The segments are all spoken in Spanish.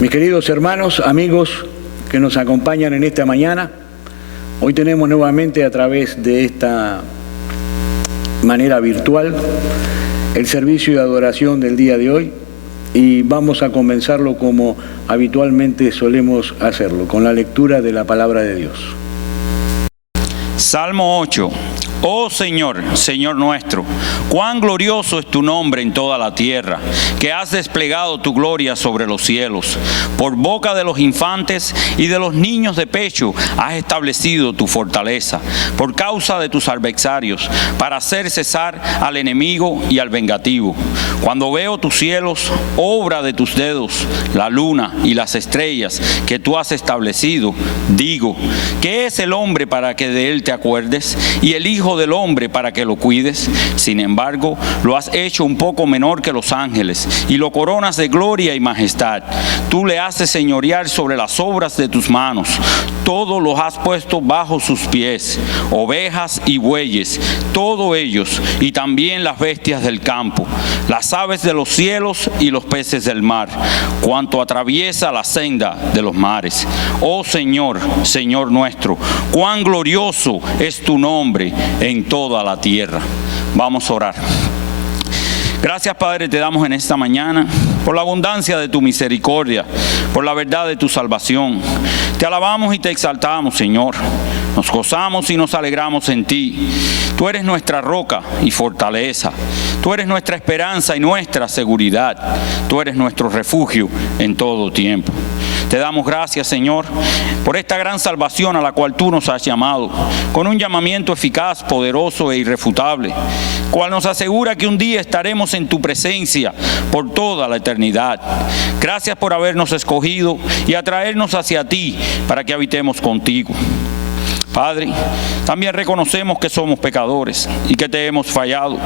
Mis queridos hermanos, amigos que nos acompañan en esta mañana, hoy tenemos nuevamente a través de esta manera virtual el servicio de adoración del día de hoy y vamos a comenzarlo como habitualmente solemos hacerlo, con la lectura de la palabra de Dios. Salmo 8. Oh Señor, Señor nuestro, cuán glorioso es tu nombre en toda la tierra, que has desplegado tu gloria sobre los cielos. Por boca de los infantes y de los niños de pecho has establecido tu fortaleza, por causa de tus adversarios, para hacer cesar al enemigo y al vengativo. Cuando veo tus cielos, obra de tus dedos, la luna y las estrellas que tú has establecido, digo, ¿qué es el hombre para que de él te acuerdes? Y el hijo del hombre para que lo cuides. Sin embargo, lo has hecho un poco menor que los ángeles y lo coronas de gloria y majestad. Tú le haces señorear sobre las obras de tus manos. Todo lo has puesto bajo sus pies, ovejas y bueyes, todos ellos, y también las bestias del campo, las aves de los cielos y los peces del mar, cuanto atraviesa la senda de los mares. Oh Señor, Señor nuestro, cuán glorioso es tu nombre en toda la tierra. Vamos a orar. Gracias, Padre, te damos en esta mañana por la abundancia de tu misericordia, por la verdad de tu salvación. Te alabamos y te exaltamos, Señor. Nos gozamos y nos alegramos en ti. Tú eres nuestra roca y fortaleza. Tú eres nuestra esperanza y nuestra seguridad. Tú eres nuestro refugio en todo tiempo. Te damos gracias, Señor, por esta gran salvación a la cual tú nos has llamado, con un llamamiento eficaz, poderoso e irrefutable, cual nos asegura que un día estaremos en tu presencia por toda la eternidad. Gracias por habernos escogido y atraernos hacia ti para que habitemos contigo. Padre, también reconocemos que somos pecadores y que te hemos fallado.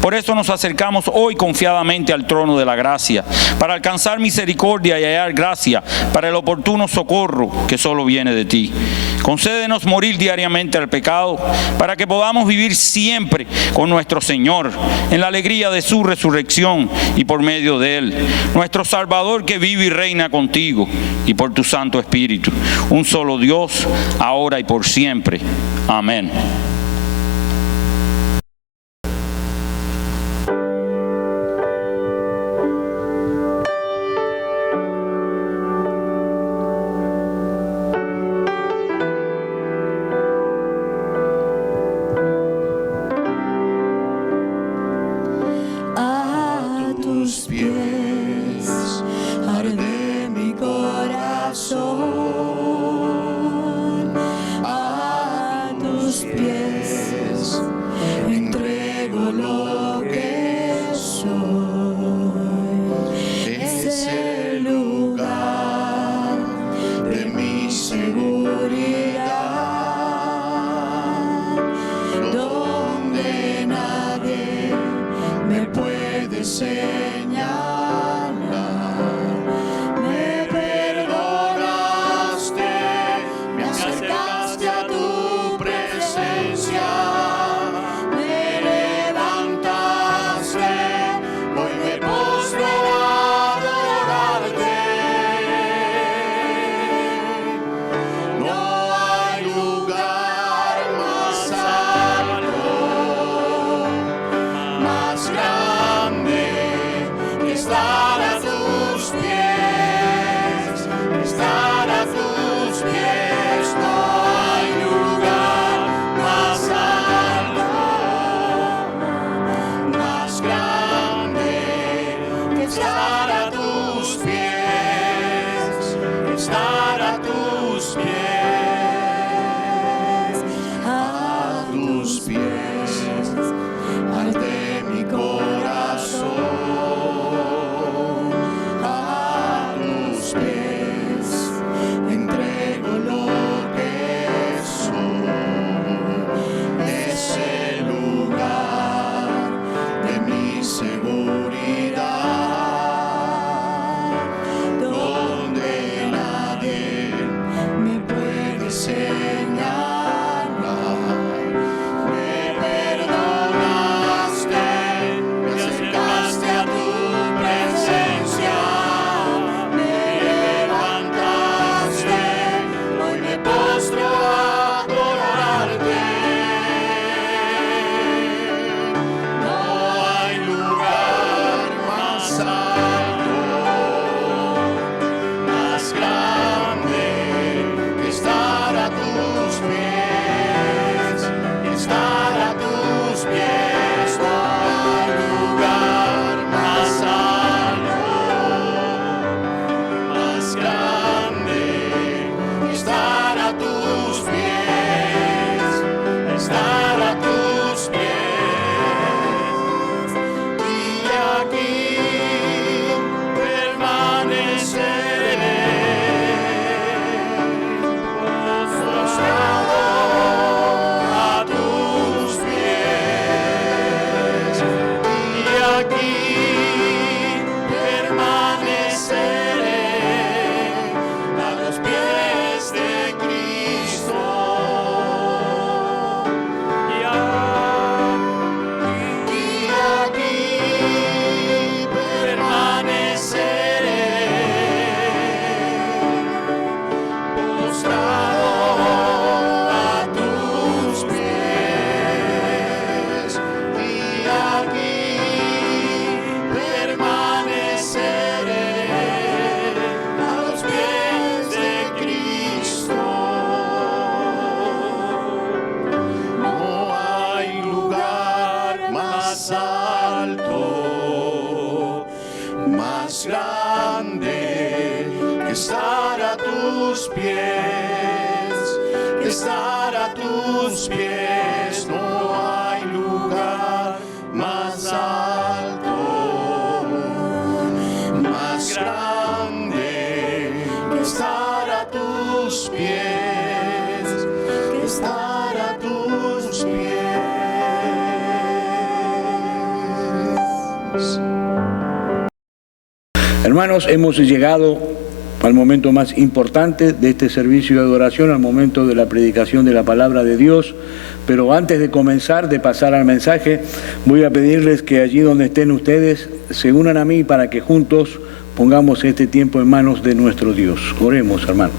Por eso nos acercamos hoy confiadamente al trono de la gracia, para alcanzar misericordia y hallar gracia para el oportuno socorro que solo viene de ti. Concédenos morir diariamente al pecado, para que podamos vivir siempre con nuestro Señor, en la alegría de su resurrección y por medio de Él, nuestro Salvador que vive y reina contigo, y por tu Santo Espíritu, un solo Dios, ahora y por siempre. Amén. A tus pies arde mi corazón. A tus pies entrego lo que soy. Es el lugar de mi seguridad, donde nadie me puede señalar. Me perdonaste, me acercaste a tu presencia, me levantaste, hoy me postro a adorarte. No hay lugar más alto, más grande, que estar a tus pies, estar a tus pies. No hay lugar más alto, más grande, que estar a tus pies, estar a tus pies. A tus pies arde mi corazón. A tus pies entrego lo que soy. Es el lugar de mi seguridad, más grande que estar a tus pies, que estar a tus pies. No hay lugar más alto, más grande que estar a tus pies, que estar a tus pies. Hermanos, hemos llegado al momento más importante de este servicio de adoración, al momento de la predicación de la palabra de Dios. Pero antes de comenzar, de pasar al mensaje, voy a pedirles que allí donde estén ustedes se unan a mí para que juntos pongamos este tiempo en manos de nuestro Dios. Oremos, hermanos.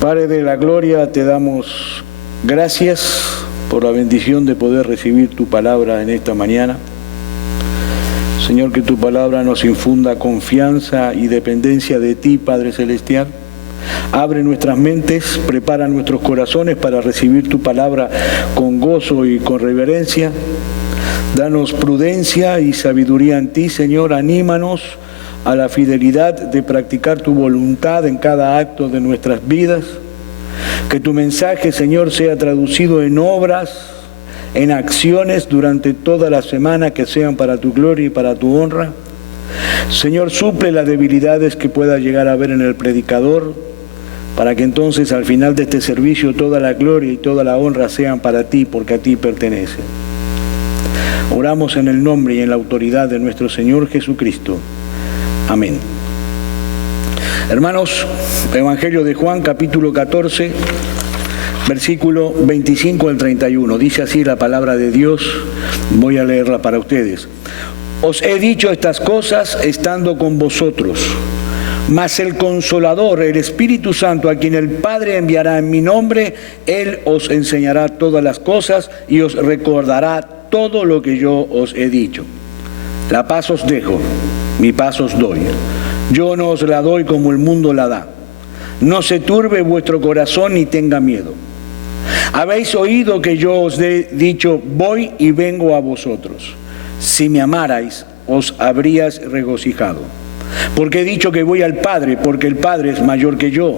Padre de la gloria, te damos gracias por la bendición de poder recibir tu palabra en esta mañana. Señor, que tu palabra nos infunda confianza y dependencia de ti, Padre Celestial. Abre nuestras mentes, prepara nuestros corazones para recibir tu palabra con gozo y con reverencia. Danos prudencia y sabiduría en ti, Señor. Anímanos a la fidelidad de practicar tu voluntad en cada acto de nuestras vidas. Que tu mensaje, Señor, sea traducido en obras, en acciones durante toda la semana que sean para tu gloria y para tu honra. Señor, suple las debilidades que pueda llegar a haber en el predicador, para que entonces al final de este servicio toda la gloria y toda la honra sean para ti, porque a ti pertenecen. Oramos en el nombre y en la autoridad de nuestro Señor Jesucristo. Amén. Hermanos, Evangelio de Juan, capítulo 14, versículo 25 al 31. Dice así la palabra de Dios. Voy a leerla para ustedes. Os he dicho estas cosas estando con vosotros, mas el Consolador, el Espíritu Santo, a quien el Padre enviará en mi nombre, Él os enseñará todas las cosas y os recordará todo lo que yo os he dicho. La paz os dejo, mi paz os doy. Yo no os la doy como el mundo la da. No se turbe vuestro corazón ni tenga miedo. Habéis oído que yo os he dicho, voy y vengo a vosotros. Si me amarais, os habríais regocijado. Porque he dicho que voy al Padre, porque el Padre es mayor que yo.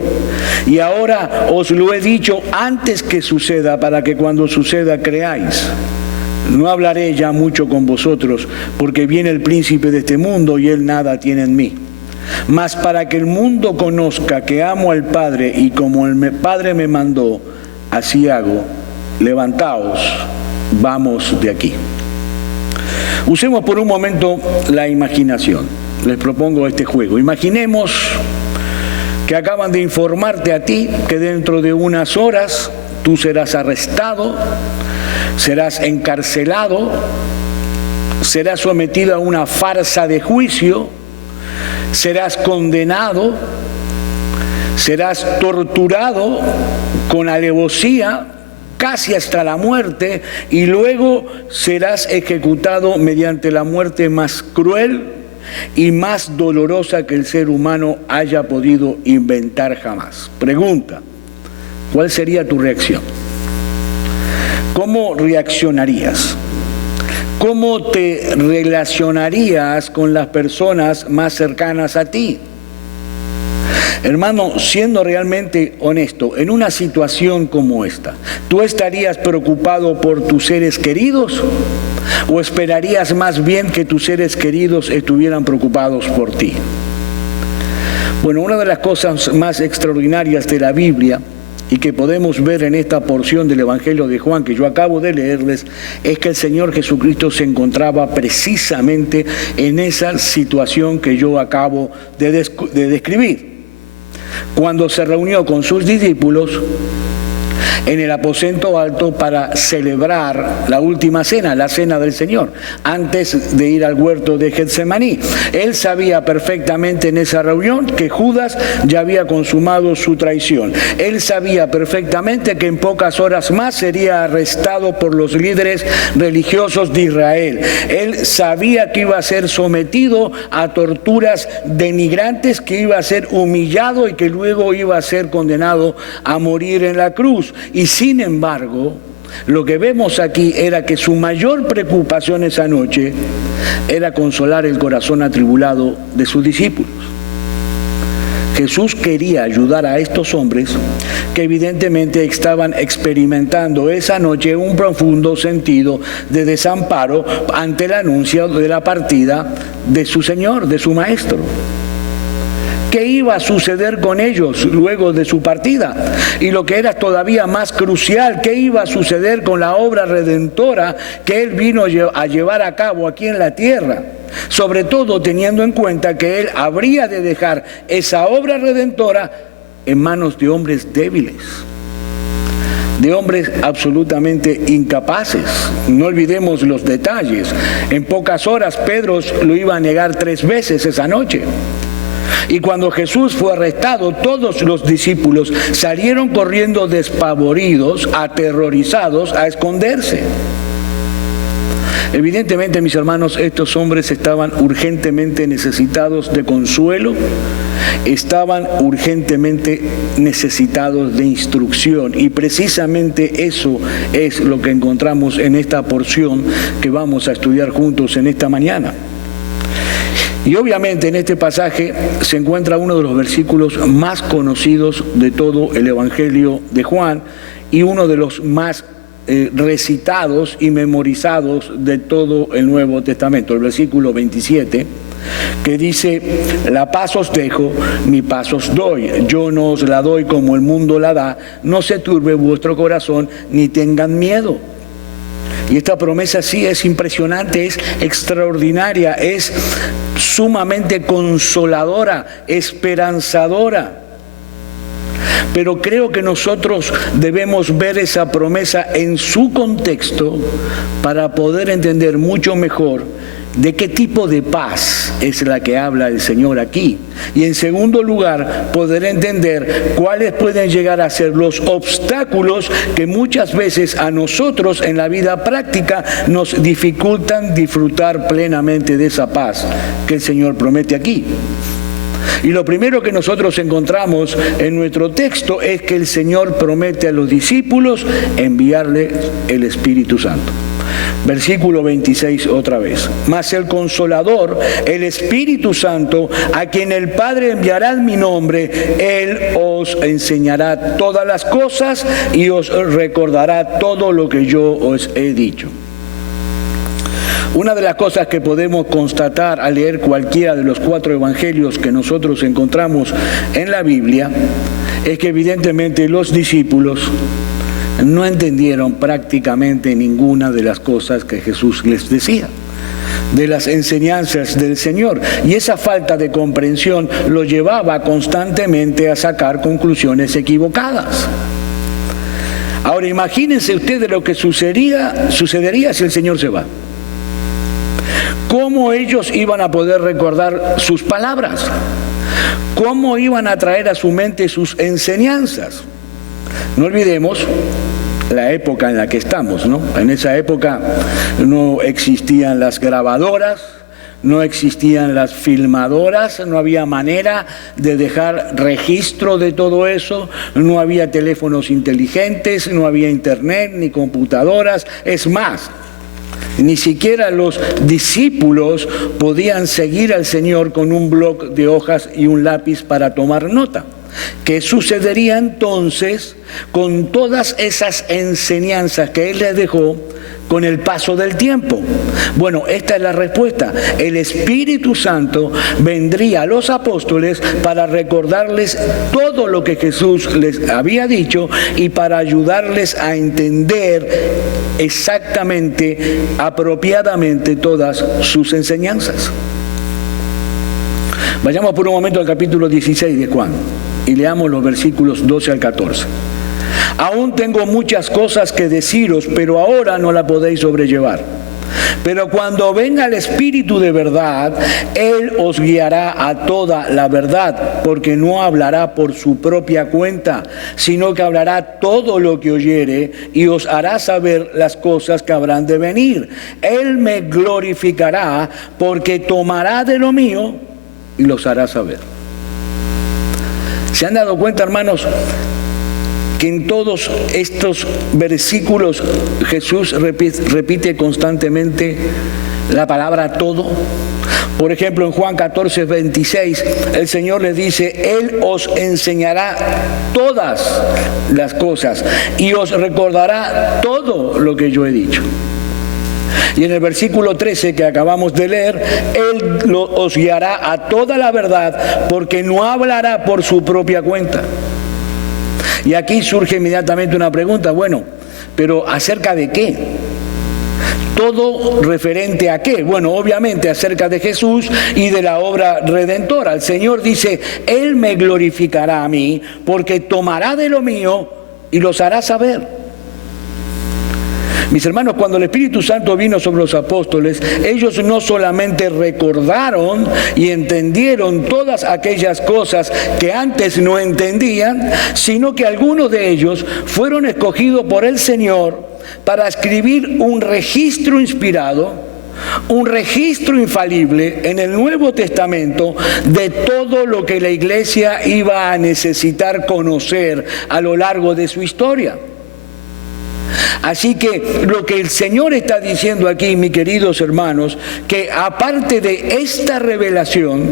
Y ahora os lo he dicho antes que suceda, para que cuando suceda creáis. No hablaré ya mucho con vosotros, porque viene el príncipe de este mundo y él nada tiene en mí. Mas para que el mundo conozca que amo al Padre y como el Padre me mandó, así hago. Levantaos, vamos de aquí. Usemos por un momento la imaginación. Les propongo este juego. Imaginemos que acaban de informarte a ti que dentro de unas horas tú serás arrestado, serás encarcelado, serás sometido a una farsa de juicio, serás condenado, serás torturado con alevosía, casi hasta la muerte, y luego serás ejecutado mediante la muerte más cruel y más dolorosa que el ser humano haya podido inventar jamás. Pregunta, ¿cuál sería tu reacción? ¿Cómo reaccionarías? ¿Cómo te relacionarías con las personas más cercanas a ti? Hermano, siendo realmente honesto, en una situación como esta, ¿tú estarías preocupado por tus seres queridos? ¿O esperarías más bien que tus seres queridos estuvieran preocupados por ti? Bueno, una de las cosas más extraordinarias de la Biblia y que podemos ver en esta porción del Evangelio de Juan que yo acabo de leerles, es que el Señor Jesucristo se encontraba precisamente en esa situación que yo acabo de describir. Cuando se reunió con sus discípulos en el aposento alto para celebrar la última cena, la cena del Señor, antes de ir al huerto de Getsemaní. Él sabía perfectamente en esa reunión que Judas ya había consumado su traición. Él sabía perfectamente que en pocas horas más sería arrestado por los líderes religiosos de Israel. Él sabía que iba a ser sometido a torturas denigrantes, que iba a ser humillado y que luego iba a ser condenado a morir en la cruz. Y sin embargo, lo que vemos aquí era que su mayor preocupación esa noche era consolar el corazón atribulado de sus discípulos. Jesús quería ayudar a estos hombres que evidentemente estaban experimentando esa noche un profundo sentido de desamparo ante el anuncio de la partida de su Señor, de su Maestro. ¿Qué iba a suceder con ellos luego de su partida? Y lo que era todavía más crucial, ¿qué iba a suceder con la obra redentora que Él vino a llevar a cabo aquí en la tierra? Sobre todo teniendo en cuenta que Él habría de dejar esa obra redentora en manos de hombres débiles, de hombres absolutamente incapaces. No olvidemos los detalles. En pocas horas Pedro lo iba a negar 3 veces esa noche. Y cuando Jesús fue arrestado, todos los discípulos salieron corriendo despavoridos, aterrorizados, a esconderse. Evidentemente, mis hermanos, estos hombres estaban urgentemente necesitados de consuelo, estaban urgentemente necesitados de instrucción, y precisamente eso es lo que encontramos en esta porción que vamos a estudiar juntos en esta mañana. Y obviamente en este pasaje se encuentra uno de los versículos más conocidos de todo el Evangelio de Juan y uno de los más recitados y memorizados de todo el Nuevo Testamento, el versículo 27, que dice: la paz os dejo, mi paz os doy, yo no os la doy como el mundo la da, no se turbe vuestro corazón ni tengan miedo. Y esta promesa sí es impresionante, es extraordinaria, es sumamente consoladora, esperanzadora. Pero creo que nosotros debemos ver esa promesa en su contexto para poder entender mucho mejor de qué tipo de paz es la que habla el Señor aquí. Y en segundo lugar, poder entender cuáles pueden llegar a ser los obstáculos que muchas veces a nosotros en la vida práctica nos dificultan disfrutar plenamente de esa paz que el Señor promete aquí. Y lo primero que nosotros encontramos en nuestro texto es que el Señor promete a los discípulos enviarle el Espíritu Santo. Versículo 26 otra vez: mas el Consolador, el Espíritu Santo, a quien el Padre enviará en mi nombre, Él os enseñará todas las cosas y os recordará todo lo que yo os he dicho. Una de las cosas que podemos constatar al leer cualquiera de los 4 evangelios que nosotros encontramos en la Biblia es que evidentemente los discípulos no entendieron prácticamente ninguna de las cosas que Jesús les decía, de las enseñanzas del Señor. Y esa falta de comprensión lo llevaba constantemente a sacar conclusiones equivocadas. Ahora imagínense ustedes lo que sucedería si el Señor se va. ¿Cómo ellos iban a poder recordar sus palabras? ¿Cómo iban a traer a su mente sus enseñanzas? No olvidemos la época en la que estamos, ¿no? En esa época no existían las grabadoras, no existían las filmadoras, no había manera de dejar registro de todo eso, no había teléfonos inteligentes, no había internet ni computadoras. Es más, ni siquiera los discípulos podían seguir al Señor con un bloc de hojas y un lápiz para tomar nota. ¿Qué sucedería entonces con todas esas enseñanzas que Él les dejó con el paso del tiempo? Bueno, esta es la respuesta. El Espíritu Santo vendría a los apóstoles para recordarles todo lo que Jesús les había dicho y para ayudarles a entender exactamente, apropiadamente todas sus enseñanzas. Vayamos por un momento al capítulo 16 de Juan y leamos los versículos 12 al 14. Aún tengo muchas cosas que deciros, pero ahora no la podéis sobrellevar. Pero cuando venga el Espíritu de verdad, Él os guiará a toda la verdad, porque no hablará por su propia cuenta, sino que hablará todo lo que oyere y os hará saber las cosas que habrán de venir. Él me glorificará, porque tomará de lo mío y los hará saber. ¿Se han dado cuenta, hermanos? que en todos estos versículos Jesús repite constantemente la palabra todo? Por ejemplo, en Juan 14, 26, el Señor les dice: Él os enseñará todas las cosas y os recordará todo lo que yo he dicho. Y en el versículo 13 que acabamos de leer, Él os guiará a toda la verdad, porque no hablará por su propia cuenta. Y aquí surge inmediatamente una pregunta: bueno, pero ¿acerca de qué? ¿Todo referente a qué? Bueno, obviamente acerca de Jesús y de la obra redentora. El Señor dice: Él me glorificará a mí, porque tomará de lo mío y los hará saber. Mis hermanos, cuando el Espíritu Santo vino sobre los apóstoles, ellos no solamente recordaron y entendieron todas aquellas cosas que antes no entendían, sino que algunos de ellos fueron escogidos por el Señor para escribir un registro inspirado, un registro infalible en el Nuevo Testamento de todo lo que la iglesia iba a necesitar conocer a lo largo de su historia. Así que lo que el Señor está diciendo aquí, mis queridos hermanos, que aparte de esta revelación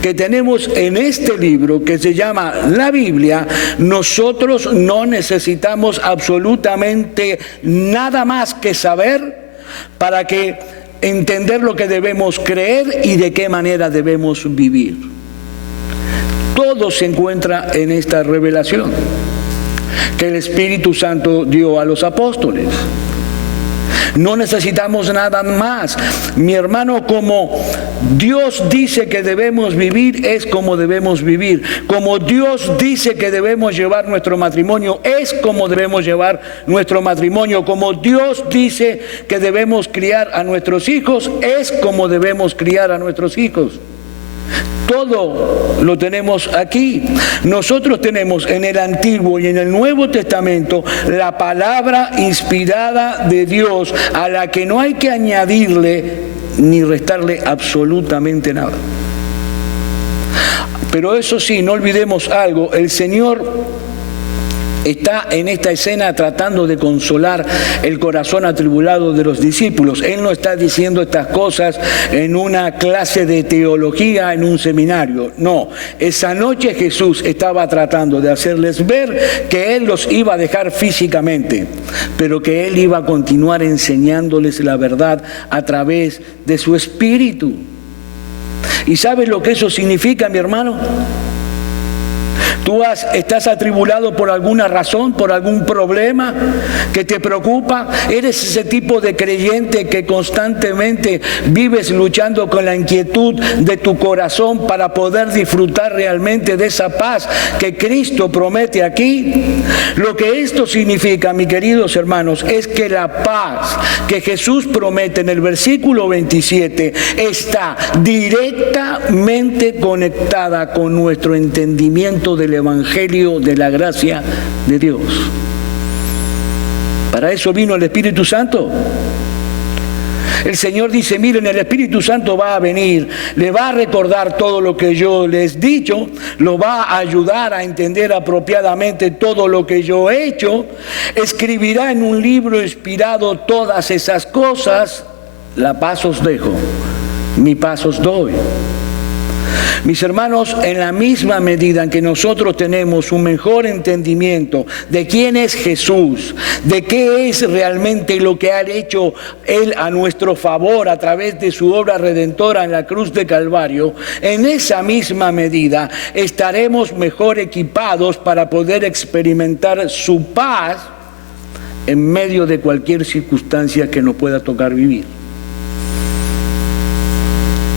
que tenemos en este libro que se llama la Biblia, nosotros no necesitamos absolutamente nada más que saber para que entender lo que debemos creer y de qué manera debemos vivir. Todo se encuentra en esta revelación que el Espíritu Santo dio a los apóstoles. No necesitamos nada más. Mi hermano, como Dios dice que debemos vivir, es como debemos vivir. Como Dios dice que debemos llevar nuestro matrimonio, es como debemos llevar nuestro matrimonio. Como Dios dice que debemos criar a nuestros hijos, es como debemos criar a nuestros hijos. Todo lo tenemos aquí. Nosotros tenemos en el Antiguo y en el Nuevo Testamento la palabra inspirada de Dios, a la que no hay que añadirle ni restarle absolutamente nada. Pero eso sí, no olvidemos algo: el Señor está en esta escena tratando de consolar el corazón atribulado de los discípulos. Él no está diciendo estas cosas en una clase de teología, en un seminario. No, esa noche Jesús estaba tratando de hacerles ver que Él los iba a dejar físicamente, pero que Él iba a continuar enseñándoles la verdad a través de su Espíritu. ¿Y sabes lo que eso significa, mi hermano? Tú estás atribulado por alguna razón, por algún problema que te preocupa. Eres ese tipo de creyente que constantemente vives luchando con la inquietud de tu corazón para poder disfrutar realmente de esa paz que Cristo promete aquí. Lo que esto significa, mis queridos hermanos, es que la paz que Jesús promete en el versículo 27 está directamente conectada con nuestro entendimiento del Evangelio de la gracia de Dios. Para eso vino el Espíritu Santo. El Señor dice: miren, el Espíritu Santo va a venir, le va a recordar todo lo que yo les he dicho, lo va a ayudar a entender apropiadamente todo lo que yo he hecho, escribirá en un libro inspirado todas esas cosas. La paz os dejo, mi paz os doy. Mis hermanos, en la misma medida en que nosotros tenemos un mejor entendimiento de quién es Jesús, de qué es realmente lo que ha hecho Él a nuestro favor a través de su obra redentora en la cruz de Calvario, en esa misma medida estaremos mejor equipados para poder experimentar su paz en medio de cualquier circunstancia que nos pueda tocar vivir.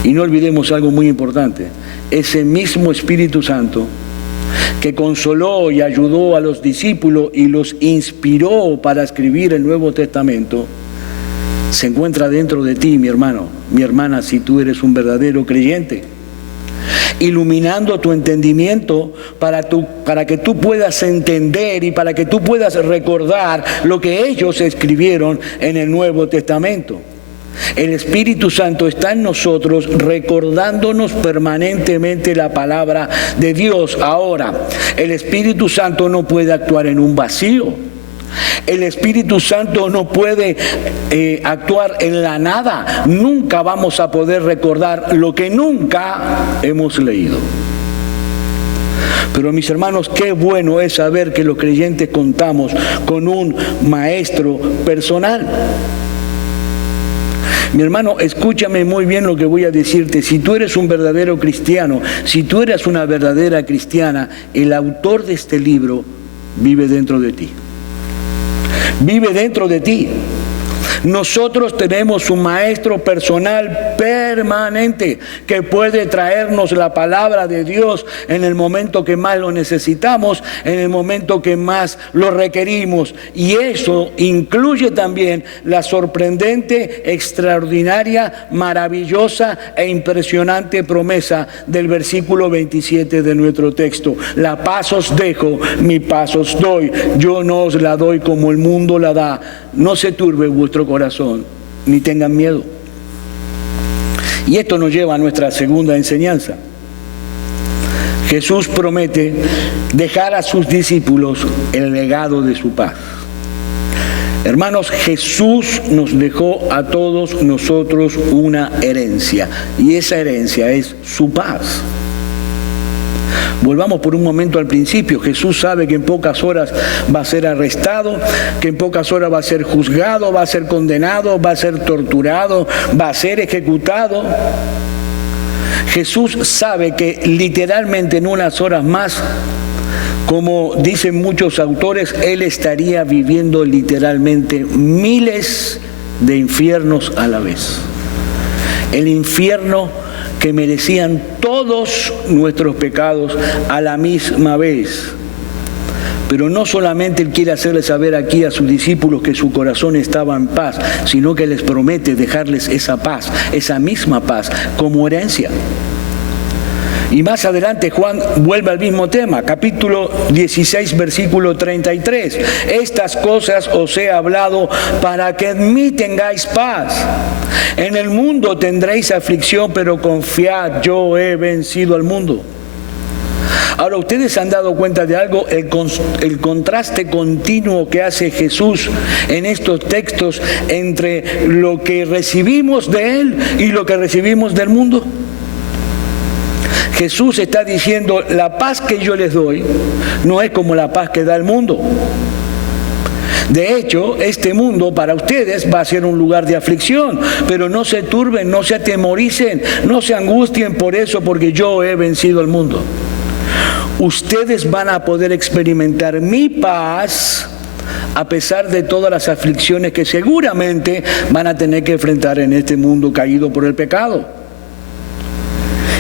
Y no olvidemos algo muy importante: ese mismo Espíritu Santo que consoló y ayudó a los discípulos y los inspiró para escribir el Nuevo Testamento, se encuentra dentro de ti, mi hermano, mi hermana, si tú eres un verdadero creyente, iluminando tu entendimiento para que tú puedas entender y para que tú puedas recordar lo que ellos escribieron en el Nuevo Testamento. El Espíritu Santo está en nosotros recordándonos permanentemente la palabra de Dios. Ahora, el Espíritu Santo no puede actuar en un vacío. El Espíritu Santo no puede actuar en la nada. Nunca vamos a poder recordar lo que nunca hemos leído. Pero mis hermanos, qué bueno es saber que los creyentes contamos con un maestro personal. Mi hermano, escúchame muy bien lo que voy a decirte. Si tú eres un verdadero cristiano, si tú eres una verdadera cristiana, el autor de este libro vive dentro de ti. Vive dentro de ti. Nosotros tenemos un maestro personal permanente que puede traernos la palabra de Dios en el momento que más lo necesitamos, en el momento que más lo requerimos. Y eso incluye también la sorprendente, extraordinaria, maravillosa e impresionante promesa del versículo 27 de nuestro texto. La paz os dejo, mi paz os doy. Yo no os la doy como el mundo la da. No se turbe vuestro corazón, ni tengan miedo. Y esto nos lleva a nuestra segunda enseñanza. Jesús promete dejar a sus discípulos el legado de su paz. Hermanos, Jesús nos dejó a todos nosotros una herencia, y esa herencia es su paz. Volvamos por un momento al principio. Jesús sabe que en pocas horas va a ser arrestado, que en pocas horas va a ser juzgado, va a ser condenado, va a ser torturado, va a ser ejecutado. Jesús sabe que literalmente en unas horas más, como dicen muchos autores, Él estaría viviendo literalmente miles de infiernos a la vez. El infierno que merecían todos nuestros pecados a la misma vez. Pero no solamente Él quiere hacerles saber aquí a sus discípulos que su corazón estaba en paz, sino que les promete dejarles esa paz, esa misma paz, como herencia. Y más adelante Juan vuelve al mismo tema, capítulo 16, versículo 33. Estas cosas os he hablado para que en mí tengáis paz. En el mundo tendréis aflicción, pero confiad, yo he vencido al mundo. Ahora, ¿ustedes se han dado cuenta de algo? El contraste continuo que hace Jesús en estos textos entre lo que recibimos de Él y lo que recibimos del mundo. Jesús está diciendo, la paz que yo les doy no es como la paz que da el mundo. De hecho, este mundo para ustedes va a ser un lugar de aflicción, pero no se turben, no se atemoricen, no se angustien por eso, porque yo he vencido al mundo. Ustedes van a poder experimentar mi paz a pesar de todas las aflicciones que seguramente van a tener que enfrentar en este mundo caído por el pecado.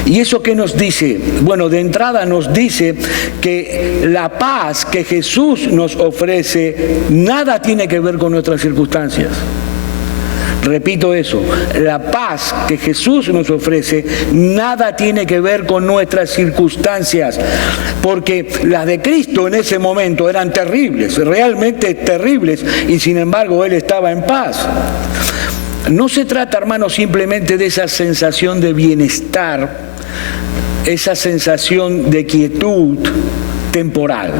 ¿Y eso qué nos dice? Bueno, de entrada nos dice que la paz que Jesús nos ofrece nada tiene que ver con nuestras circunstancias. Repito eso, la paz que Jesús nos ofrece nada tiene que ver con nuestras circunstancias, porque las de Cristo en ese momento eran terribles, realmente terribles, y sin embargo Él estaba en paz. No se trata, hermanos, simplemente de esa sensación de bienestar, esa sensación de quietud temporal,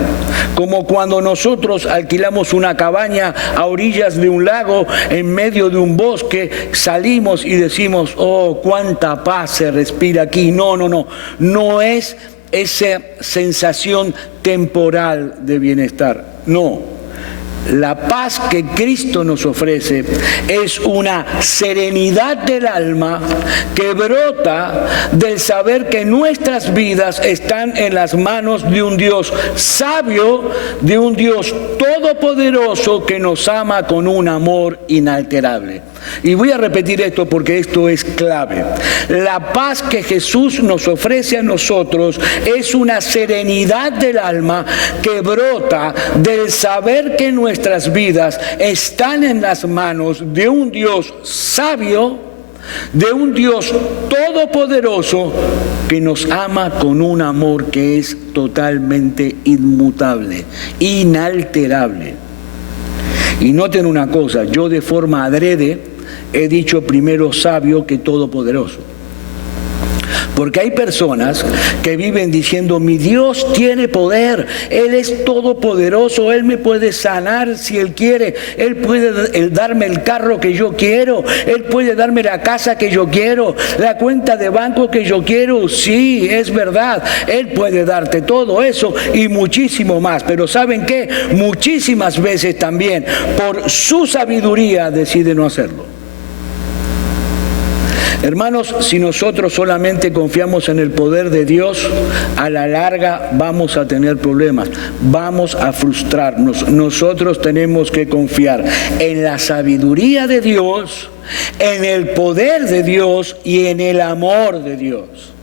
como cuando nosotros alquilamos una cabaña a orillas de un lago, en medio de un bosque, salimos y decimos, oh, cuánta paz se respira aquí. No es esa sensación temporal de bienestar, no. La paz que Cristo nos ofrece es una serenidad del alma que brota del saber que nuestras vidas están en las manos de un Dios sabio, de un Dios todopoderoso que nos ama con un amor inalterable. Y voy a repetir esto porque esto es clave. La paz que Jesús nos ofrece a nosotros es una serenidad del alma que brota del saber que nuestras vidas están en las manos de un Dios sabio, de un Dios todopoderoso que nos ama con un amor que es totalmente inmutable, inalterable. Y noten una cosa, yo de forma adrede he dicho primero sabio que todopoderoso. Porque hay personas que viven diciendo, mi Dios tiene poder, Él es todopoderoso, Él me puede sanar si Él quiere, Él puede darme el carro que yo quiero, Él puede darme la casa que yo quiero, la cuenta de banco que yo quiero. Sí, es verdad, Él puede darte todo eso y muchísimo más. Pero ¿saben qué? Muchísimas veces también, por su sabiduría, decide no hacerlo. Hermanos, si nosotros solamente confiamos en el poder de Dios, a la larga vamos a tener problemas, vamos a frustrarnos. Nosotros tenemos que confiar en la sabiduría de Dios, en el poder de Dios y en el amor de Dios.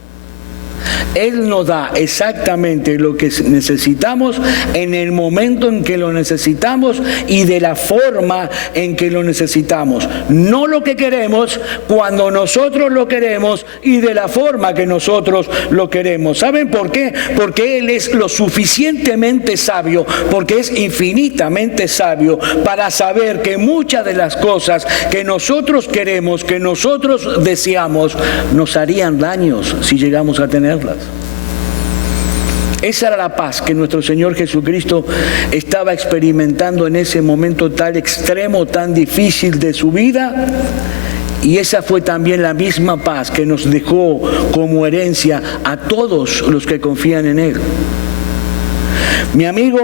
Él nos da exactamente lo que necesitamos en el momento en que lo necesitamos y de la forma en que lo necesitamos. No lo que queremos, cuando nosotros lo queremos y de la forma que nosotros lo queremos. ¿Saben por qué? Porque Él es lo suficientemente sabio, porque es infinitamente sabio para saber que muchas de las cosas que nosotros queremos, que nosotros deseamos, nos harían daños si llegamos a tenerlas. Esa era la paz que nuestro Señor Jesucristo estaba experimentando en ese momento tan extremo, tan difícil de su vida. Y esa fue también la misma paz que nos dejó como herencia a todos los que confían en Él. Mi amigo,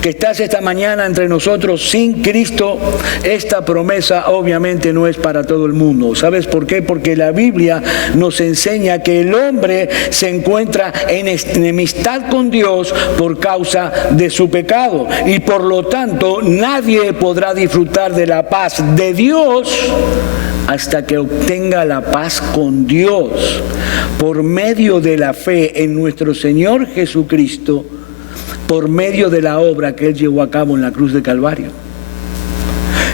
que estás esta mañana entre nosotros, sin Cristo, esta promesa obviamente no es para todo el mundo. ¿Sabes por qué? Porque la Biblia nos enseña que el hombre se encuentra en enemistad con Dios por causa de su pecado. Y por lo tanto, nadie podrá disfrutar de la paz de Dios hasta que obtenga la paz con Dios por medio de la fe en nuestro Señor Jesucristo, por medio de la obra que Él llevó a cabo en la cruz de Calvario.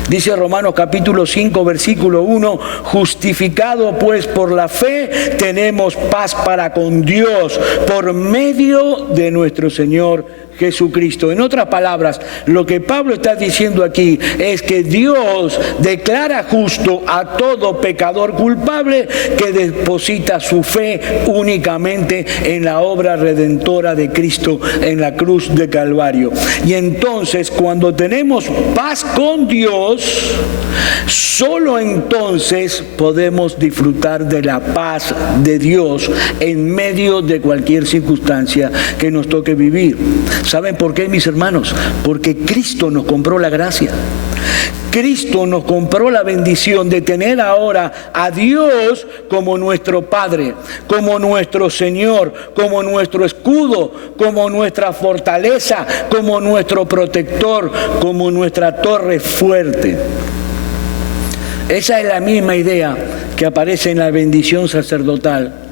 Dice Romanos capítulo 5, versículo 1, justificado pues por la fe, tenemos paz para con Dios por medio de nuestro Señor Jesucristo. En otras palabras, lo que Pablo está diciendo aquí es que Dios declara justo a todo pecador culpable que deposita su fe únicamente en la obra redentora de Cristo en la cruz de Calvario. Y entonces, cuando tenemos paz con Dios, solo entonces podemos disfrutar de la paz de Dios en medio de cualquier circunstancia que nos toque vivir. ¿Saben por qué, mis hermanos? Porque Cristo nos compró la gracia. Cristo nos compró la bendición de tener ahora a Dios como nuestro Padre, como nuestro Señor, como nuestro escudo, como nuestra fortaleza, como nuestro protector, como nuestra torre fuerte. Esa es la misma idea que aparece en la bendición sacerdotal,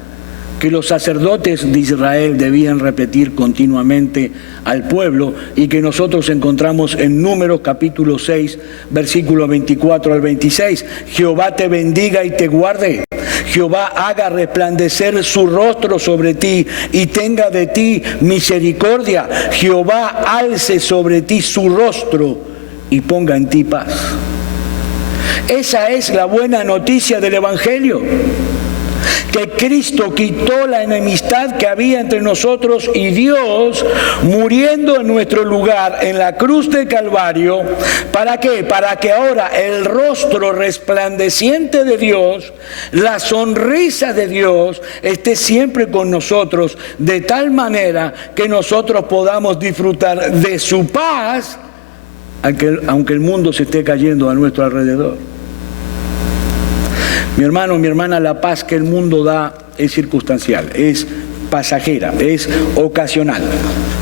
que los sacerdotes de Israel debían repetir continuamente al pueblo y que nosotros encontramos en Números capítulo 6, versículo 24 al 26. Jehová te bendiga y te guarde. Jehová haga resplandecer su rostro sobre ti y tenga de ti misericordia. Jehová alce sobre ti su rostro y ponga en ti paz. Esa es la buena noticia del Evangelio. Que Cristo quitó la enemistad que había entre nosotros y Dios, muriendo en nuestro lugar en la cruz de Calvario. ¿Para qué? Para que ahora el rostro resplandeciente de Dios, la sonrisa de Dios, esté siempre con nosotros, de tal manera que nosotros podamos disfrutar de su paz, aunque el mundo se esté cayendo a nuestro alrededor. Mi hermano, mi hermana, la paz que el mundo da es circunstancial, es pasajera, es ocasional.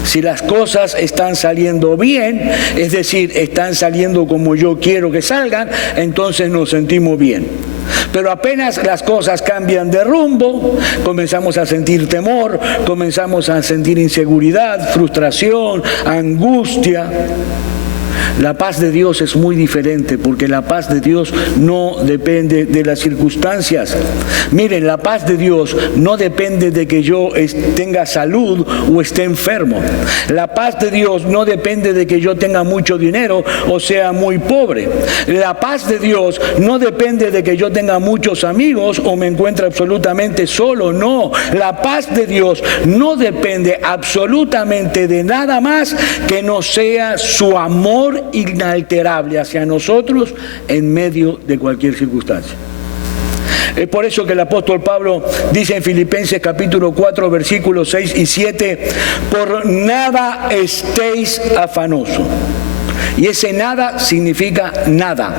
Si las cosas están saliendo bien, es decir, están saliendo como yo quiero que salgan, entonces nos sentimos bien. Pero apenas las cosas cambian de rumbo, comenzamos a sentir temor, comenzamos a sentir inseguridad, frustración, angustia. La paz de Dios es muy diferente, porque la paz de Dios no depende de las circunstancias. Miren, la paz de Dios no depende de que yo tenga salud o esté enfermo. La paz de Dios no depende de que yo tenga mucho dinero o sea muy pobre. La paz de Dios no depende de que yo tenga muchos amigos o me encuentre absolutamente solo. No, la paz de Dios no depende absolutamente de nada más que no sea su amor inalterable hacia nosotros en medio de cualquier circunstancia. Es por eso que el apóstol Pablo dice en Filipenses capítulo 4, versículos 6 y 7, por nada estéis afanosos. Y ese nada significa nada,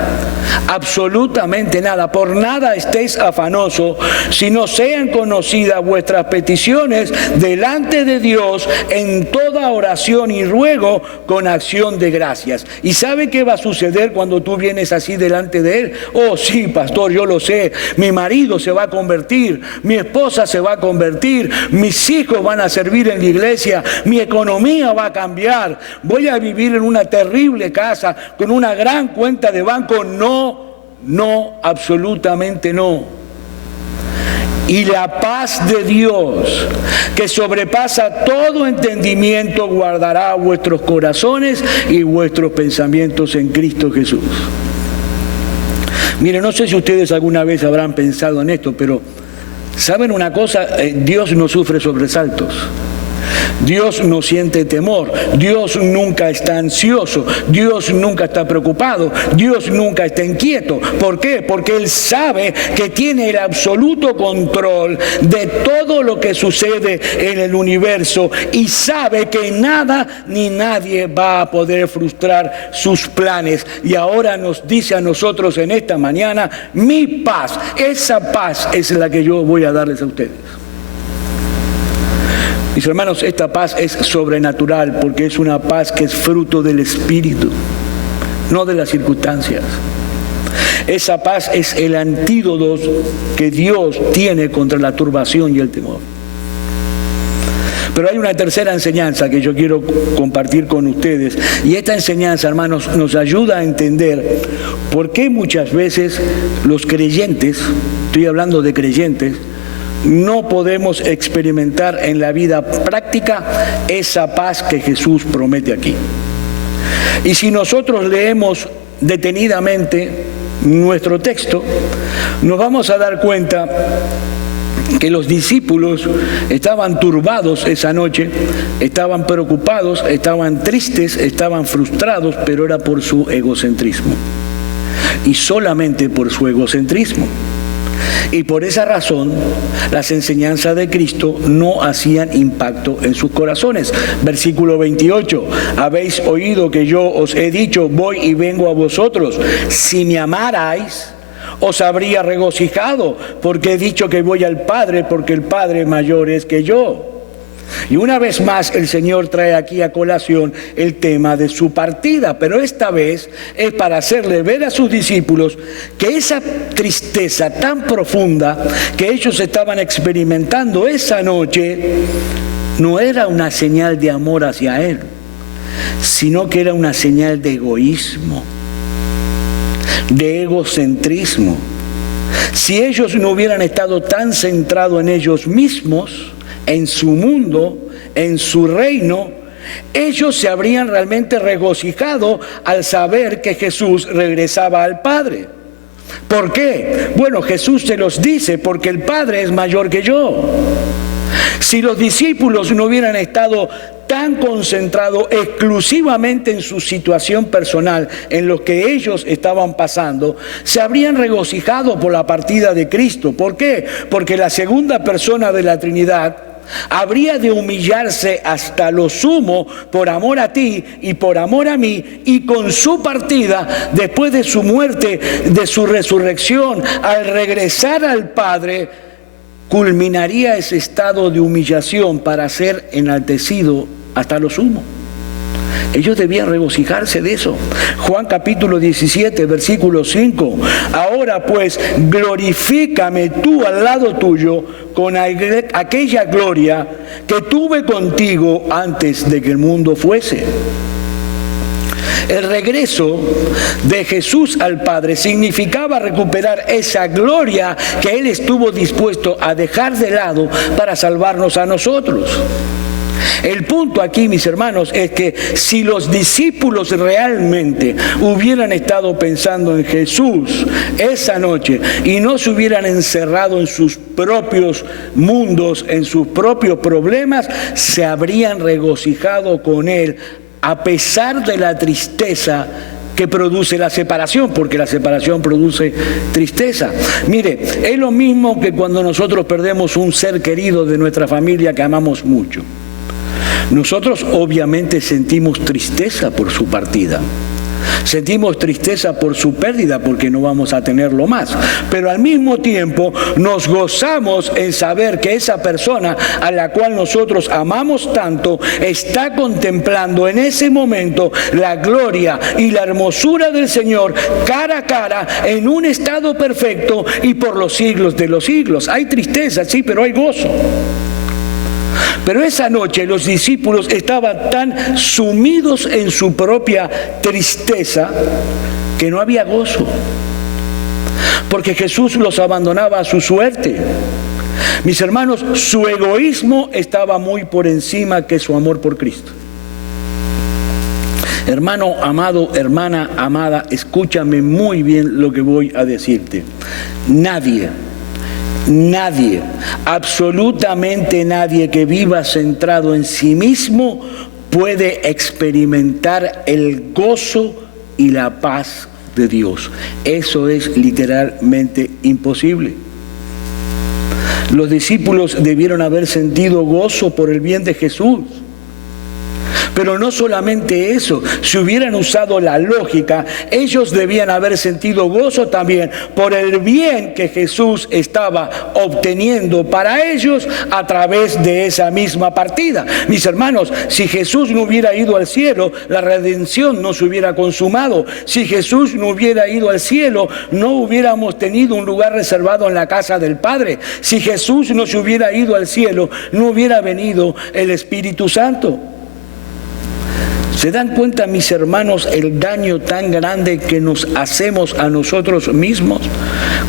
absolutamente nada. Por nada estéis afanosos, sino sean conocidas vuestras peticiones delante de Dios en toda oración y ruego con acción de gracias. ¿Y sabe qué va a suceder cuando tú vienes así delante de Él? Oh sí, pastor, yo lo sé. Mi marido se va a convertir, mi esposa se va a convertir, mis hijos van a servir en la iglesia, mi economía va a cambiar, voy a vivir en una terrible casa con una gran cuenta de banco. No, absolutamente no. Y la paz de Dios, que sobrepasa todo entendimiento, guardará vuestros corazones y vuestros pensamientos en Cristo Jesús. Mire, no sé si ustedes alguna vez habrán pensado en esto, pero ¿saben una cosa? Dios no sufre sobresaltos. Dios no siente temor, Dios nunca está ansioso, Dios nunca está preocupado, Dios nunca está inquieto. ¿Por qué? Porque Él sabe que tiene el absoluto control de todo lo que sucede en el universo y sabe que nada ni nadie va a poder frustrar sus planes. Y ahora nos dice a nosotros en esta mañana, mi paz, esa paz es la que yo voy a darles a ustedes. Mis hermanos, esta paz es sobrenatural porque es una paz que es fruto del Espíritu, no de las circunstancias. Esa paz es el antídoto que Dios tiene contra la turbación y el temor. Pero hay una tercera enseñanza que yo quiero compartir con ustedes, y esta enseñanza, hermanos, nos ayuda a entender por qué muchas veces los creyentes, estoy hablando de creyentes, no podemos experimentar en la vida práctica esa paz que Jesús promete aquí. Y si nosotros leemos detenidamente nuestro texto, nos vamos a dar cuenta que los discípulos estaban turbados esa noche, estaban preocupados, estaban tristes, estaban frustrados, pero era por su egocentrismo. Y solamente por su egocentrismo. Y por esa razón, las enseñanzas de Cristo no hacían impacto en sus corazones. Versículo 28, habéis oído que yo os he dicho, voy y vengo a vosotros. Si me amarais, os habría regocijado, porque he dicho que voy al Padre, porque el Padre mayor es que yo. Y una vez más el Señor trae aquí a colación el tema de su partida, pero esta vez es para hacerle ver a sus discípulos que esa tristeza tan profunda que ellos estaban experimentando esa noche no era una señal de amor hacia Él, sino que era una señal de egoísmo, de egocentrismo. Si ellos no hubieran estado tan centrados en ellos mismos, en su mundo, en su reino, ellos se habrían realmente regocijado al saber que Jesús regresaba al Padre. ¿Por qué? Bueno, Jesús se los dice, porque el Padre es mayor que yo. Si los discípulos no hubieran estado tan concentrados exclusivamente en su situación personal, en lo que ellos estaban pasando, se habrían regocijado por la partida de Cristo. ¿Por qué? Porque la segunda persona de la Trinidad habría de humillarse hasta lo sumo por amor a ti y por amor a mí, y con su partida, después de su muerte, de su resurrección, al regresar al Padre, culminaría ese estado de humillación para ser enaltecido hasta lo sumo. Ellos debían regocijarse de eso. Juan capítulo 17, versículo 5. Ahora pues, glorifícame tú al lado tuyo con aquella gloria que tuve contigo antes de que el mundo fuese. El regreso de Jesús al Padre significaba recuperar esa gloria que Él estuvo dispuesto a dejar de lado para salvarnos a nosotros. El punto aquí, mis hermanos, es que si los discípulos realmente hubieran estado pensando en Jesús esa noche y no se hubieran encerrado en sus propios mundos, en sus propios problemas, se habrían regocijado con Él a pesar de la tristeza que produce la separación, porque la separación produce tristeza. Mire, es lo mismo que cuando nosotros perdemos un ser querido de nuestra familia que amamos mucho. Nosotros obviamente sentimos tristeza por su partida. Sentimos tristeza por su pérdida porque no vamos a tenerlo más. Pero al mismo tiempo nos gozamos en saber que esa persona a la cual nosotros amamos tanto está contemplando en ese momento la gloria y la hermosura del Señor cara a cara en un estado perfecto y por los siglos de los siglos. Hay tristeza, sí, pero hay gozo. Pero esa noche los discípulos estaban tan sumidos en su propia tristeza que no había gozo, porque Jesús los abandonaba a su suerte. Mis hermanos, su egoísmo estaba muy por encima que su amor por Cristo. Hermano amado, hermana amada, escúchame muy bien lo que voy a decirte. Nadie, absolutamente nadie que viva centrado en sí mismo puede experimentar el gozo y la paz de Dios. Eso es literalmente imposible. Los discípulos debieron haber sentido gozo por el bien de Jesús. Pero no solamente eso, si hubieran usado la lógica, ellos debían haber sentido gozo también por el bien que Jesús estaba obteniendo para ellos a través de esa misma partida. Mis hermanos, si Jesús no hubiera ido al cielo, la redención no se hubiera consumado. Si Jesús no hubiera ido al cielo, no hubiéramos tenido un lugar reservado en la casa del Padre. Si Jesús no se hubiera ido al cielo, no hubiera venido el Espíritu Santo. ¿Se dan cuenta, mis hermanos, el daño tan grande que nos hacemos a nosotros mismos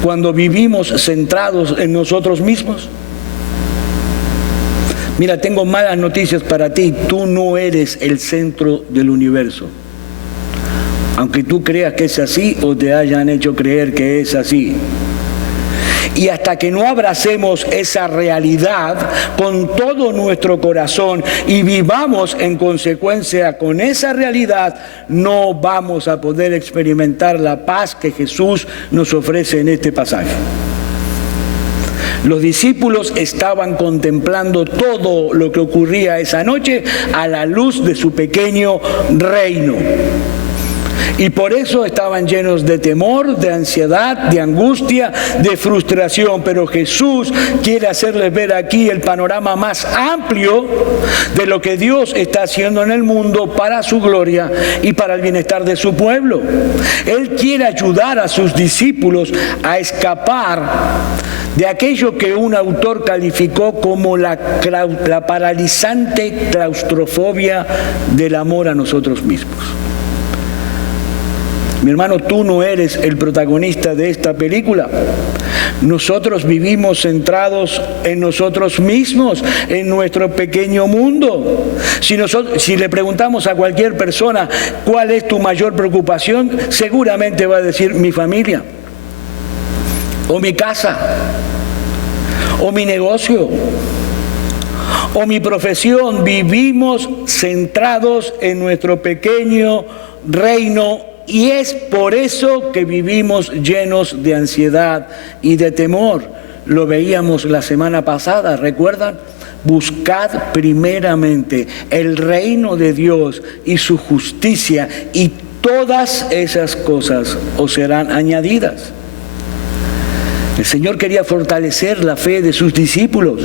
cuando vivimos centrados en nosotros mismos? Mira, tengo malas noticias para ti. Tú no eres el centro del universo. Aunque tú creas que es así o te hayan hecho creer que es así. Y hasta que no abracemos esa realidad con todo nuestro corazón y vivamos en consecuencia con esa realidad, no vamos a poder experimentar la paz que Jesús nos ofrece en este pasaje. Los discípulos estaban contemplando todo lo que ocurría esa noche a la luz de su pequeño reino. Y por eso estaban llenos de temor, de ansiedad, de angustia, de frustración. Pero Jesús quiere hacerles ver aquí el panorama más amplio de lo que Dios está haciendo en el mundo para su gloria y para el bienestar de su pueblo. Él quiere ayudar a sus discípulos a escapar de aquello que un autor calificó como la paralizante claustrofobia del amor a nosotros mismos. Mi hermano, tú no eres el protagonista de esta película. Nosotros vivimos centrados en nosotros mismos, en nuestro pequeño mundo. Si le preguntamos a cualquier persona cuál es tu mayor preocupación, seguramente va a decir mi familia, o mi casa, o mi negocio, o mi profesión. Vivimos centrados en nuestro pequeño reino. Y es por eso que vivimos llenos de ansiedad y de temor. Lo veíamos la semana pasada, ¿recuerdan? Buscad primeramente el reino de Dios y su justicia, y todas esas cosas os serán añadidas. El Señor quería fortalecer la fe de sus discípulos.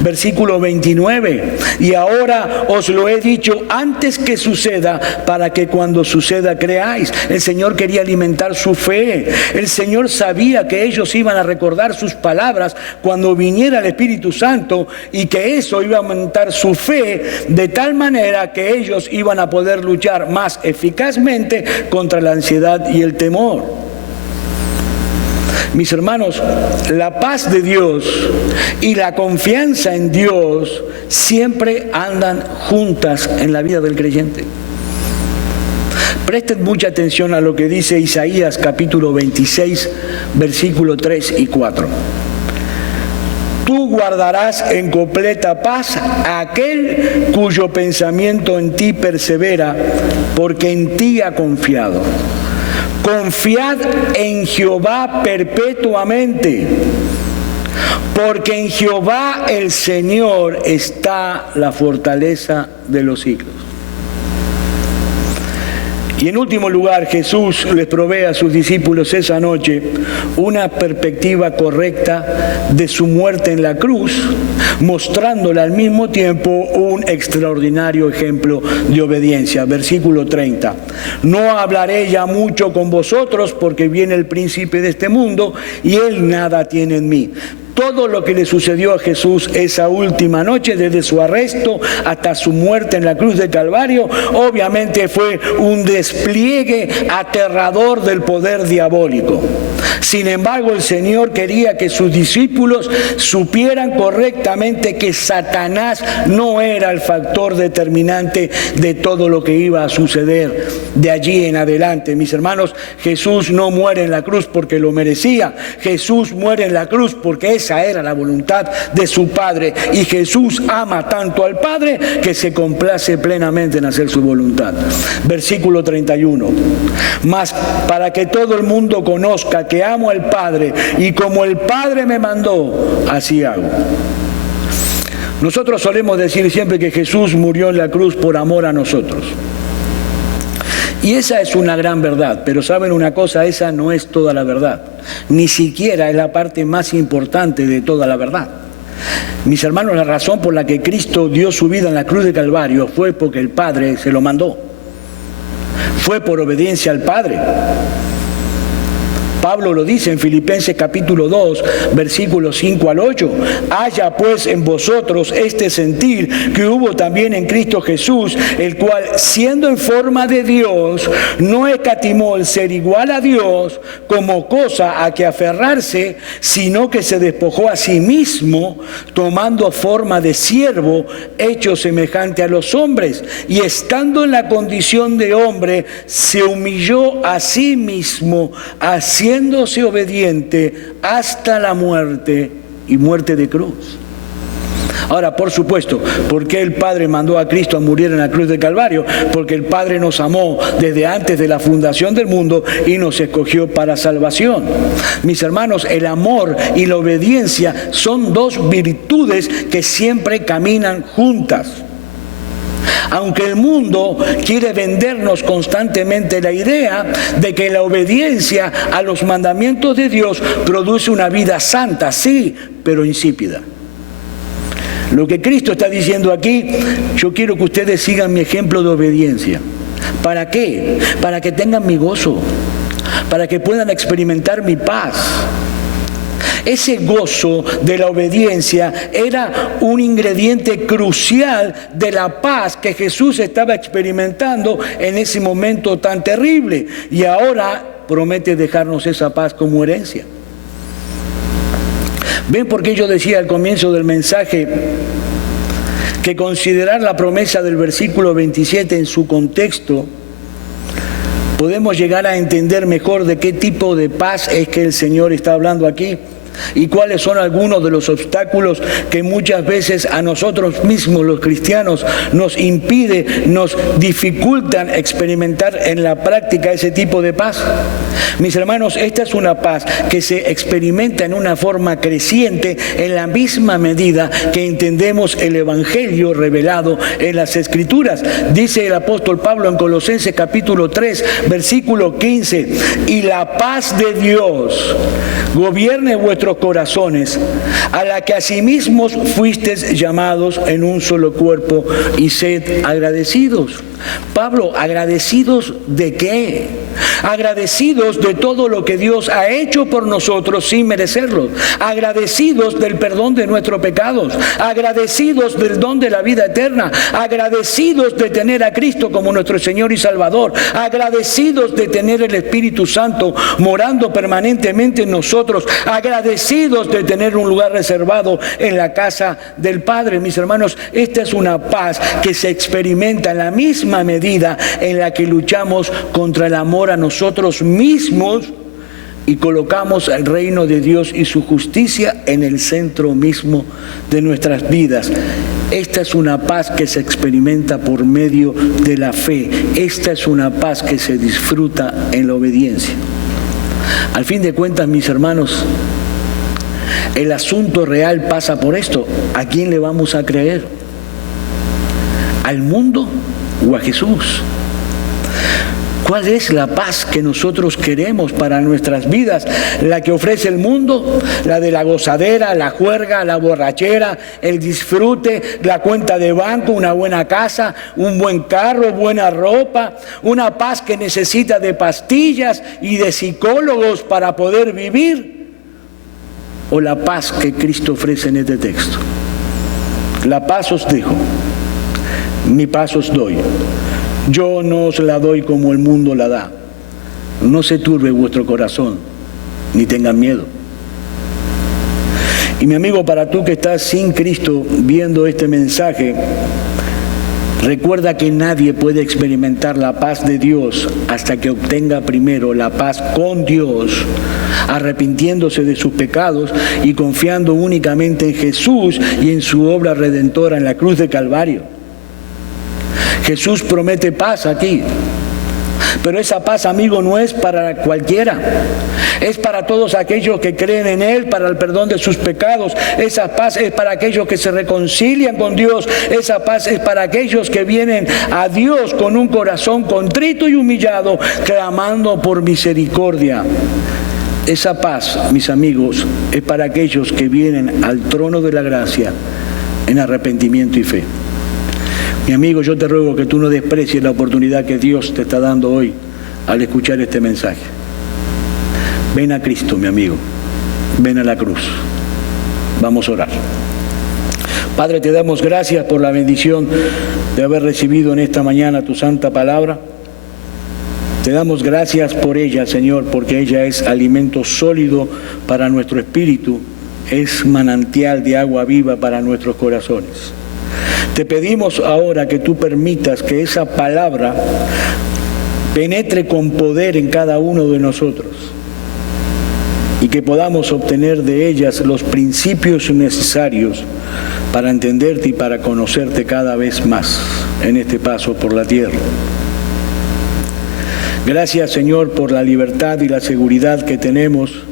Versículo 29. Y ahora os lo he dicho antes que suceda, para que cuando suceda creáis. El Señor quería alimentar su fe. El Señor sabía que ellos iban a recordar sus palabras cuando viniera el Espíritu Santo, y que eso iba a aumentar su fe de tal manera que ellos iban a poder luchar más eficazmente contra la ansiedad y el temor. Mis hermanos, la paz de Dios y la confianza en Dios siempre andan juntas en la vida del creyente. Presten mucha atención a lo que dice Isaías capítulo 26, versículos 3 y 4. Tú guardarás en completa paz a aquel cuyo pensamiento en ti persevera, porque en ti ha confiado. Confiad en Jehová perpetuamente, porque en Jehová el Señor está la fortaleza de los siglos. Y en último lugar, Jesús les provee a sus discípulos esa noche una perspectiva correcta de su muerte en la cruz, mostrándole al mismo tiempo un extraordinario ejemplo de obediencia. Versículo 30. No hablaré ya mucho con vosotros, porque viene el príncipe de este mundo y él nada tiene en mí. Todo lo que le sucedió a Jesús esa última noche, desde su arresto hasta su muerte en la cruz del Calvario, obviamente fue un despliegue aterrador del poder diabólico. Sin embargo, el Señor quería que sus discípulos supieran correctamente que Satanás no era el factor determinante de todo lo que iba a suceder de allí en adelante. Mis hermanos, Jesús no muere en la cruz porque lo merecía. Jesús muere en la cruz porque esa era la voluntad de su Padre, y Jesús ama tanto al Padre que se complace plenamente en hacer su voluntad. Versículo 31. Mas para que todo el mundo conozca que amo al Padre, y como el Padre me mandó, así hago. Nosotros solemos decir siempre que Jesús murió en la cruz por amor a nosotros. Y esa es una gran verdad, pero ¿saben una cosa? Esa no es toda la verdad. Ni siquiera es la parte más importante de toda la verdad. Mis hermanos, la razón por la que Cristo dio su vida en la cruz de Calvario fue porque el Padre se lo mandó. Fue por obediencia al Padre. Pablo lo dice en Filipenses capítulo 2, versículos 5 al 8. Haya pues en vosotros este sentir que hubo también en Cristo Jesús, el cual, siendo en forma de Dios, no escatimó el ser igual a Dios como cosa a que aferrarse, sino que se despojó a sí mismo, tomando forma de siervo, hecho semejante a los hombres, y estando en la condición de hombre, se humilló a sí mismo, haciéndose obediente hasta la muerte, y muerte de cruz. Ahora, por supuesto, ¿por qué el Padre mandó a Cristo a morir en la cruz del Calvario? Porque el Padre nos amó desde antes de la fundación del mundo y nos escogió para salvación. Mis hermanos, el amor y la obediencia son dos virtudes que siempre caminan juntas. Aunque el mundo quiere vendernos constantemente la idea de que la obediencia a los mandamientos de Dios produce una vida santa, sí, pero insípida. Lo que Cristo está diciendo aquí, yo quiero que ustedes sigan mi ejemplo de obediencia. ¿Para qué? Para que tengan mi gozo, para que puedan experimentar mi paz. Ese gozo de la obediencia era un ingrediente crucial de la paz que Jesús estaba experimentando en ese momento tan terrible, y ahora promete dejarnos esa paz como herencia. ¿Ven por qué yo decía al comienzo del mensaje que considerar la promesa del versículo 27 en su contexto podemos llegar a entender mejor de qué tipo de paz es que el Señor está hablando aquí? ¿Y cuáles son algunos de los obstáculos que muchas veces a nosotros mismos, los cristianos, nos dificultan experimentar en la práctica ese tipo de paz? Mis hermanos, esta es una paz que se experimenta en una forma creciente en la misma medida que entendemos el Evangelio revelado en las Escrituras. Dice el apóstol Pablo en Colosenses capítulo 3, versículo 15: y la paz de Dios gobierne vuestro vuestros corazones, a la que asimismo fuisteis llamados en un solo cuerpo, y sed agradecidos. Pablo, ¿agradecidos de qué? Agradecidos de todo lo que Dios ha hecho por nosotros sin merecerlo. Agradecidos del perdón de nuestros pecados. Agradecidos del don de la vida eterna. Agradecidos de tener a Cristo como nuestro Señor y Salvador. Agradecidos de tener el Espíritu Santo morando permanentemente en nosotros. Agradecidos de tener un lugar reservado en la casa del Padre. Mis hermanos, esta es una paz que se experimenta en la misma medida en la que luchamos contra el amor a nosotros mismos y colocamos el reino de Dios y su justicia en el centro mismo de nuestras vidas. Esta es una paz que se experimenta por medio de la fe. Esta es una paz que se disfruta en la obediencia. Al fin de cuentas, mis hermanos, el asunto real pasa por esto. ¿A quién le vamos a creer? ¿Al mundo o a Jesús? ¿Cuál es la paz que nosotros queremos para nuestras vidas? ¿La que ofrece el mundo? ¿La de la gozadera, la juerga, la borrachera, el disfrute, la cuenta de banco, una buena casa, un buen carro, buena ropa? ¿Una paz que necesita de pastillas y de psicólogos para poder vivir? ¿O la paz que Cristo ofrece en este texto? La paz os dejo, mi paz os doy. Yo no os la doy como el mundo la da. No se turbe vuestro corazón, ni tengan miedo. Y mi amigo, para tú que estás sin Cristo viendo este mensaje, recuerda que nadie puede experimentar la paz de Dios hasta que obtenga primero la paz con Dios, arrepintiéndose de sus pecados y confiando únicamente en Jesús y en su obra redentora en la cruz de Calvario. Jesús promete paz aquí, pero esa paz, amigo, no es para cualquiera. Es para todos aquellos que creen en Él, para el perdón de sus pecados. Esa paz es para aquellos que se reconcilian con Dios. Esa paz es para aquellos que vienen a Dios con un corazón contrito y humillado, clamando por misericordia. Esa paz, mis amigos, es para aquellos que vienen al trono de la gracia en arrepentimiento y fe. Mi amigo, yo te ruego que tú no desprecies la oportunidad que Dios te está dando hoy al escuchar este mensaje. Ven a Cristo, mi amigo. Ven a la cruz. Vamos a orar. Padre, te damos gracias por la bendición de haber recibido en esta mañana tu santa palabra. Te damos gracias por ella, Señor, porque ella es alimento sólido para nuestro espíritu, es manantial de agua viva para nuestros corazones. Te pedimos ahora que tú permitas que esa palabra penetre con poder en cada uno de nosotros y que podamos obtener de ellas los principios necesarios para entenderte y para conocerte cada vez más en este paso por la tierra. Gracias, Señor, por la libertad y la seguridad que tenemos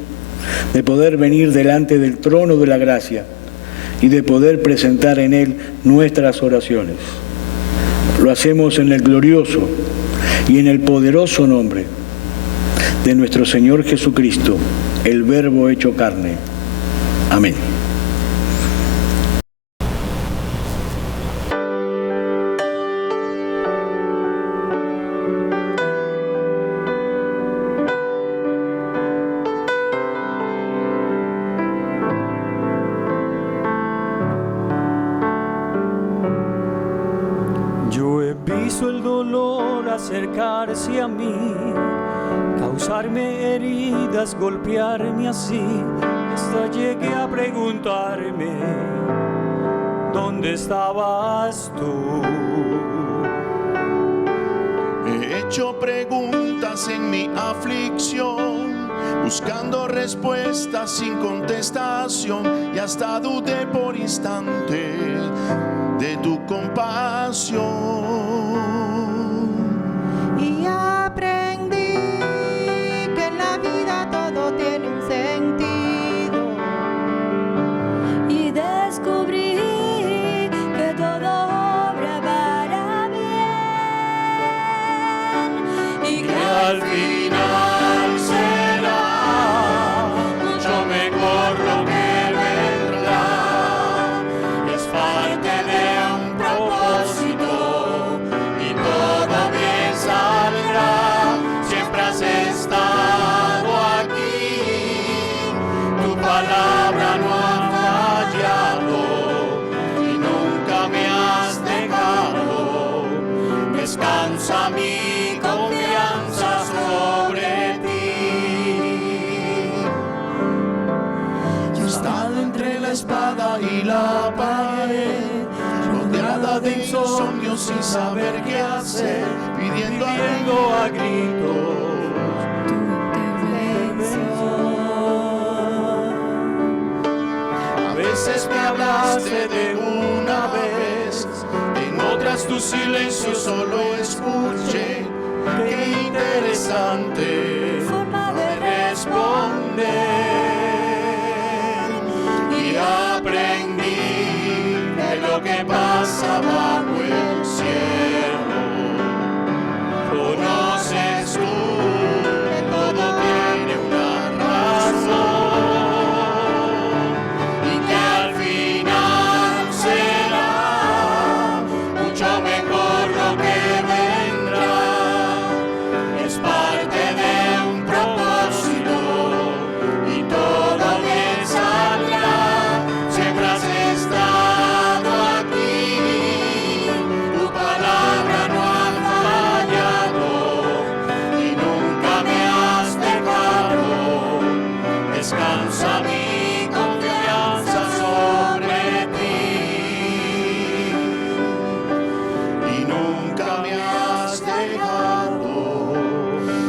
de poder venir delante del trono de la gracia y de poder presentar en Él nuestras oraciones. Lo hacemos en el glorioso y en el poderoso nombre de nuestro Señor Jesucristo, el Verbo hecho carne. Amén. El dolor acercarse a mí, causarme heridas, golpearme así, hasta llegué a preguntarme, ¿dónde estabas tú? He hecho preguntas en mi aflicción, buscando respuestas sin contestación, y hasta dudé por instante de tu compasión. Y aprendí que en la vida todo tiene un sentido. Y descubrí que todo obra para bien. Y que al final será mucho mejor. mi confianza sobre ti. Yo he estado entre la espada y la pared, rodeada de insomnio sin saber qué hacer, pidiendo a gritos A veces me hablaste de una vez, en otras tu silencio solo escuché. Qué interesante forma de responder. Y aprendí de lo que pasa bajo el cielo. Conoces tú que todo tiene una razón y que al final será mucho mejor lo que vendrá. Es parte de un propósito y todo bien saldrá. Siempre has estado aquí, tu palabra no ha fallado y nunca me has dejado. Descansa mi confianza sobre ti y nunca me has dejado.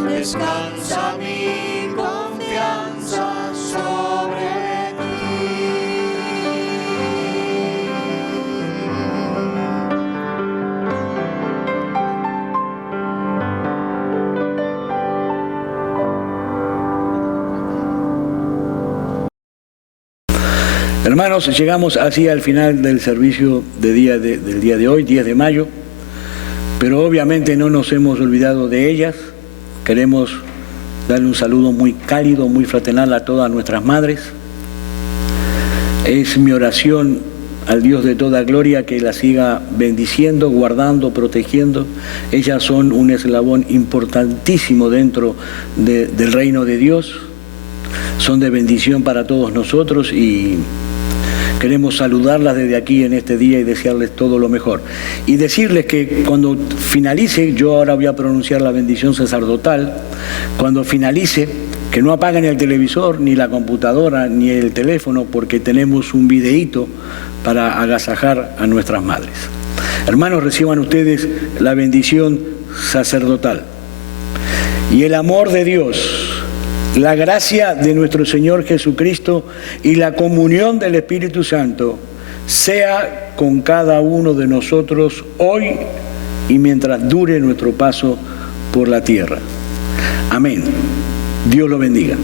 Descansa mi confianza sobre ti. Hermanos, llegamos así al final del servicio del día de hoy, 10 de mayo, pero obviamente no nos hemos olvidado de ellas. Queremos darle un saludo muy cálido, muy fraternal a todas nuestras madres. Es mi oración al Dios de toda gloria que las siga bendiciendo, guardando, protegiendo. Ellas son un eslabón importantísimo dentro del reino de Dios. Son de bendición para todos nosotros y queremos saludarlas desde aquí en este día y desearles todo lo mejor. Y decirles que cuando finalice, yo ahora voy a pronunciar la bendición sacerdotal, cuando finalice, que no apaguen el televisor, ni la computadora, ni el teléfono, porque tenemos un videíto para agasajar a nuestras madres. Hermanos, reciban ustedes la bendición sacerdotal. Y el amor de Dios, la gracia de nuestro Señor Jesucristo y la comunión del Espíritu Santo sea con cada uno de nosotros hoy y mientras dure nuestro paso por la tierra. Amén. Dios lo bendiga.